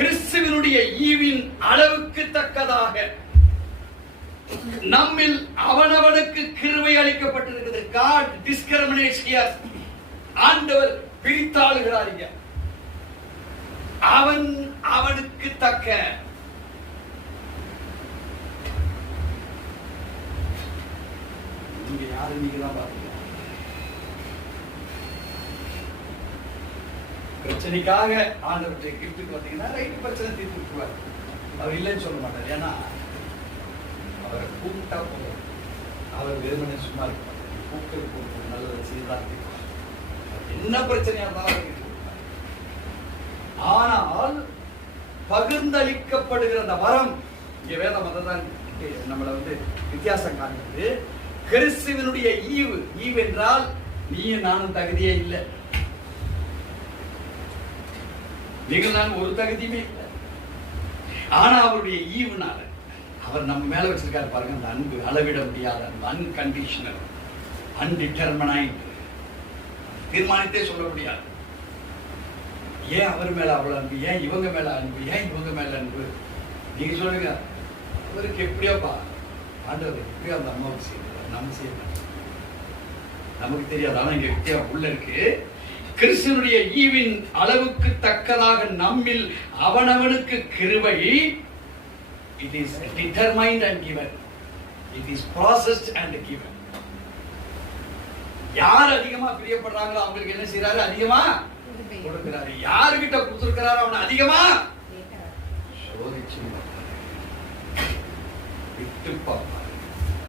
கிறிஸ்துவினுடைய ஈவின் அளவுக்கு தக்கதாக நம்மில் அவனவனுக்கு கிருபை அளிக்கப்பட்டிருக்கிறது. God discriminates here. ஆண்டவர் பிரித்தாளுகிறார். அவன் அவனுக்கு தக்க நீங்க யாரு நீங்க தான் பாருங்க. பிரச்சனைக்காக ஆண்டவருடைய கிஃப்ட்டுக்கு வந்தீங்கன்னா ரைட் பிரச்சனை தீர்த்து விட்டுருவார். அவர் இல்லைன்னு சொல்ல மாட்டார். ஏன்னா அவரை கூப்பிட்டா போதும். அவர் வெறுமனே சும்மா இருக்க மாட்டார். கூப்பிட்டு நல்லதை செய்தார். என்ன பிரச்சனையா இருந்தாலும். ஆனால் பகிர்ந்தளிக்கப்படுகிற அந்த வரம் இங்க வேதம் தான் நம்மளை வித்தியாசம் காண்கிறது. கிறிஸ்துவினுடைய ஈவு என்றால் நீயும் நானும் தகுதியே இல்லை. நீங்கள் நான் ஒரு தகுதியுமே இல்லை. ஆனா அவருடைய ஈவுனால அவர் நம்ம மேல வச்சிருக்காரு பாருங்க. அந்த அன்பு அளவிட முடியாத அன்கண்டிஷனல், அன்டிட்டர்மினைட், தீர்மானித்தே சொல்ல முடியாது. ஏன் அவர் மேல அவ்வளவு அன்பு, ஏன் இவங்க மேல அன்பு, ஏன் இவங்க மேல அன்பு நீங்க சொல்லுங்க. அவருக்கு எப்படியோப்பா ஆண்டவர் எப்படியோ அந்த அம்மாவுக்கு செய்யறாரு, நம்ம செய்யணும் நமக்கு தெரியாது. ஆனா இங்க வித்தியாசம் உள்ள இருக்கு. கிறிஸ்துவினுடைய ஈவின் அளவுக்கு தக்கதாக நம்மில் அவனவனுக்கு கிருபை. It is determined and given. It is processed and given. யார் அதிகமா பிரியப்படுறாங்களோ அவங்களுக்கு என்ன செய்யறாரு? அதிகமா கொடுக்கிறாரு. யாருகிட்ட கொடுத்திருக்கிறாரோ அவனை அதிகமா சோதிச்சு விட்டு பார்ப்பார்.